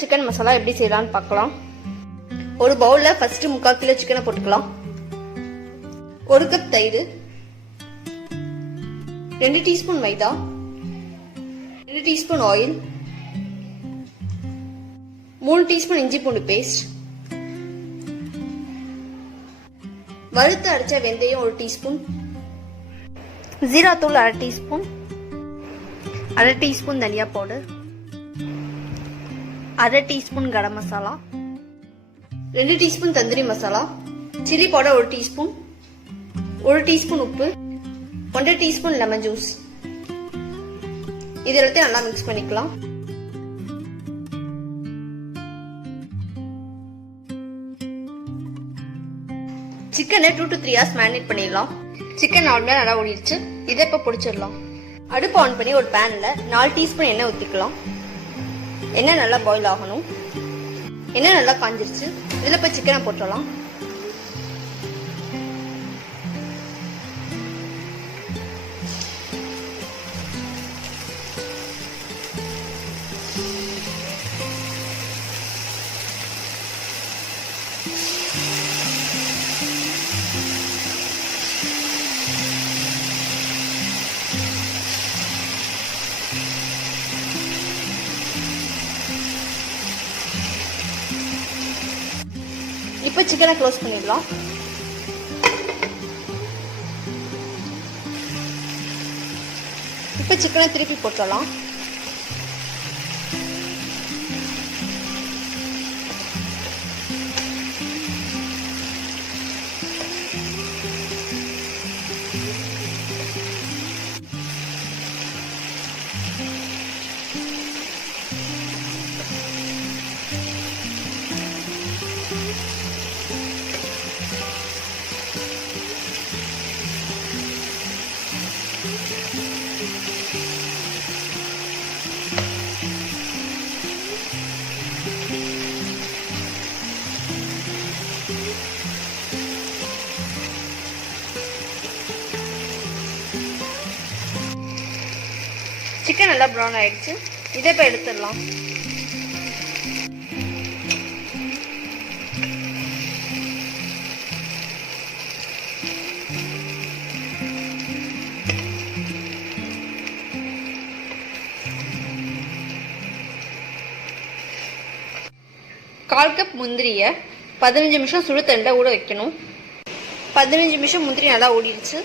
Chicken masala எப்படி செய்யலாம்னு பார்க்கலாம். ஒரு பவுல்ல ஃபர்ஸ்ட் 3/4 கிலோ சிக்கனை போட்டுக்கலாம். 1 கப் தயிர், 2 teaspoon maida, 2 teaspoon oil, 3 teaspoon இஞ்சி பூண்டு பேஸ்ட், வறுத்து அரைச்ச வெந்தயம் 1 டீஸ்பூன், ஜீராத்தூள் 1/2 டீஸ்பூன், 1/2 டீஸ்பூன் தனியா powder, 1/2 teaspoon garam masala, 2 teaspoon tandoori masala, chilli powder 1 teaspoon, 1 teaspoon உப்பு, 1/2 டீஸ்பூன் லெமன் ஜூஸ். இது எல்லாத்தையும் நல்லா மிக்ஸ் பண்ணிக்கலாம். சிக்கனை 2 to 3 hours மேரினேட் பண்ணிடலாம். சிக்கன் நார்மலா நல்லா ஓடிடுச்சு. இதை இப்ப பொடிச்சிடலாம். அடுப்பு ஆன் பண்ணி ஒரு பேன்ல 4 டீஸ்பூன் எண்ணெய் ஊத்திக்கலாம். எண்ணெய் நல்லா பாயில் ஆகணும். எண்ணெய் நல்லா காஞ்சிருச்சு. இதுல போய் சிக்கனை போட்டுடலாம். இப்போ சிக்கனை க்ளோஸ் பண்ணிடலாம். இப்போ சிக்கனை திருப்பி போட்டுடலாம். சிக்கன் நல்லா ப்ரௌன் ஆயிடுச்சு. இதை இப்போ எடுத்துடலாம். கால் கப் முந்திரியை 15 நிமிஷம் சுடு தண்ணியில் ஊற வைக்கணும். 15 நிமிஷம் முந்திரி நல்லா ஓடிடுச்சு.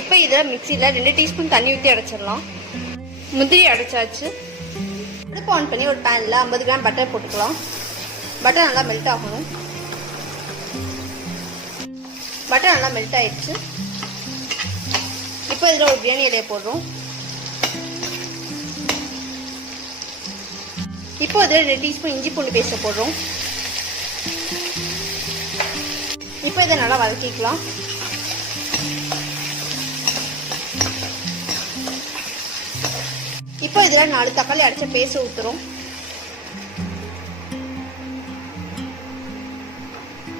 இப்போ இதில் மிக்சியில் 2 டீஸ்பூன் தண்ணி ஊற்றி அடைச்சிடலாம். முந்திரி அடைச்சாச்சு. அடுப்பு ஆன் பண்ணி ஒரு பேனில் 50 கிராம் பட்டர் போட்டுக்கலாம். பட்டர் நல்லா மெல்ட் ஆகணும். பட்டர் நல்லா மெல்ட் ஆயிடுச்சு. இப்போ இதில் ஒரு பிரியாணி இலையை போடுறோம். இப்போ இதில் 2 டீஸ்பூன் இஞ்சி பூண்டு பேஸ்ட்டை போடுறோம். இப்போ இதை நல்லா வதக்கிக்கலாம். இப்போ இதில் 4 தக்காளி அரைச்ச பேஸ்ட் ஊற்றுறோம்.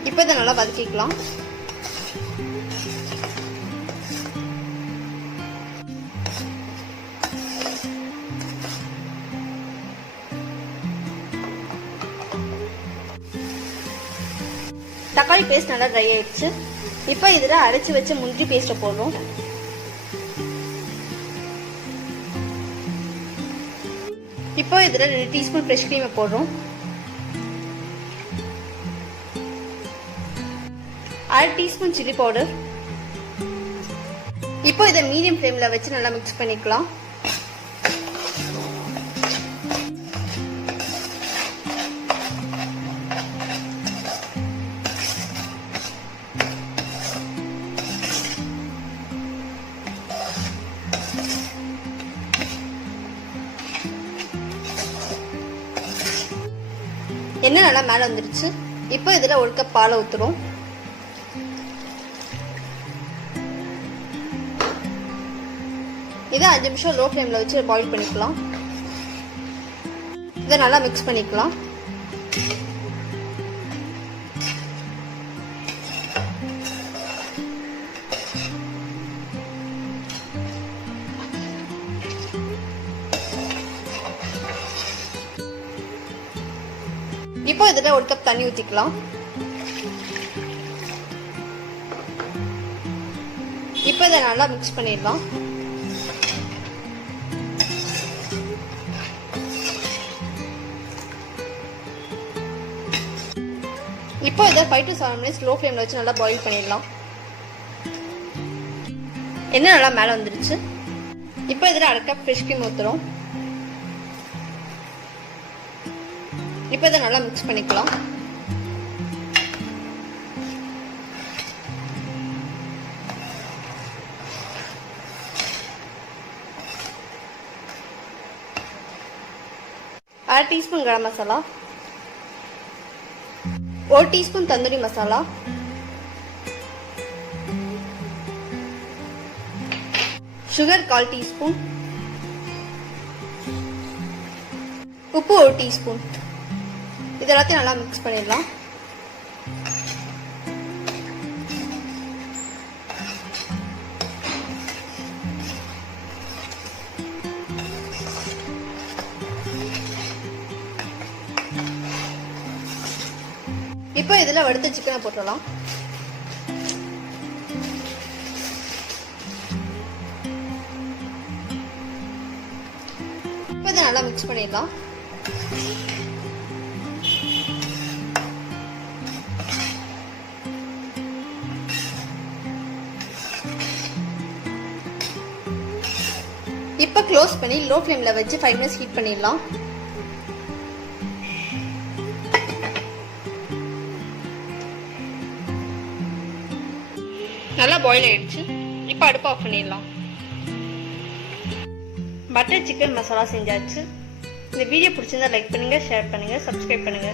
இப்போ இதை நல்லா வதக்கிக்கலாம். தக்காளி பேஸ்ட் நல்லா ட்ரை ஆயிடுச்சு. இப்போ இதில் அரைச்சி வச்ச முந்திரி பேஸ்ட்டை போடுறோம். இப்போ இதில் 2 டீஸ்பூன் ஃப்ரெஷ் க்ரீமை போடுறோம். 1/2 டீஸ்பூன் சில்லி பவுடர். இப்போ இதை மீடியம் ஃப்ளேமில் வச்சு நல்லா மிக்ஸ் பண்ணிக்கலாம். எண்ணெய் நல்லா மேலே வந்துருச்சு. இப்போ இதில் 1 கப் பாலை ஊற்றுறோம். இதை 5 நிமிஷம் லோ ஃப்ளேமில் வச்சு பாயில் பண்ணிக்கலாம். இதை நல்லா மிக்ஸ் பண்ணிக்கலாம். இப்போ இதில் 1 கப் தண்ணி ஊற்றிக்கலாம். இப்போ இதை நல்லா மிக்ஸ் பண்ணிடலாம். இப்போ இதை 5 to 7 minutes லோ ஃப்ளேமில் வச்சு நல்லா பாயில் பண்ணிடலாம். எண்ணெய் நல்லா மேலே வந்துருச்சு. இப்போ இதில் 1/2 கப் ஃப்ரெஷ் க்ரீம் ஊற்றுறோம். இப்போ இதை நல்லா மிக்ஸ் பண்ணிக்கலாம். அரை teaspoon garam masala, 1 teaspoon tandoori masala, sugar 1/4 teaspoon, உப்பு 1 டீஸ்பூன். இது எல்லாத்தையும் நல்லா மிக்ஸ் பண்ணிடலாம். இப்போ இதில் வறுத்த சிக்கனை போட்டுடலாம். இப்போ இதை நல்லா மிக்ஸ் பண்ணிடலாம். இப்போ க்ளோஸ் பண்ணி லோ ஃப்ளேமில் வச்சு 5 minutes ஹீட் பண்ணிடலாம். நல்லா பாயில் ஆயிடுச்சு. இப்போ அடுப்பு ஆஃப் பண்ணிடலாம். பட்டர் சிக்கன் மசாலா செஞ்சாச்சு. இந்த வீடியோ பிடிச்சிருந்தா லைக் பண்ணுங்க, ஷேர் பண்ணுங்க, சப்ஸ்கிரைப் பண்ணுங்க.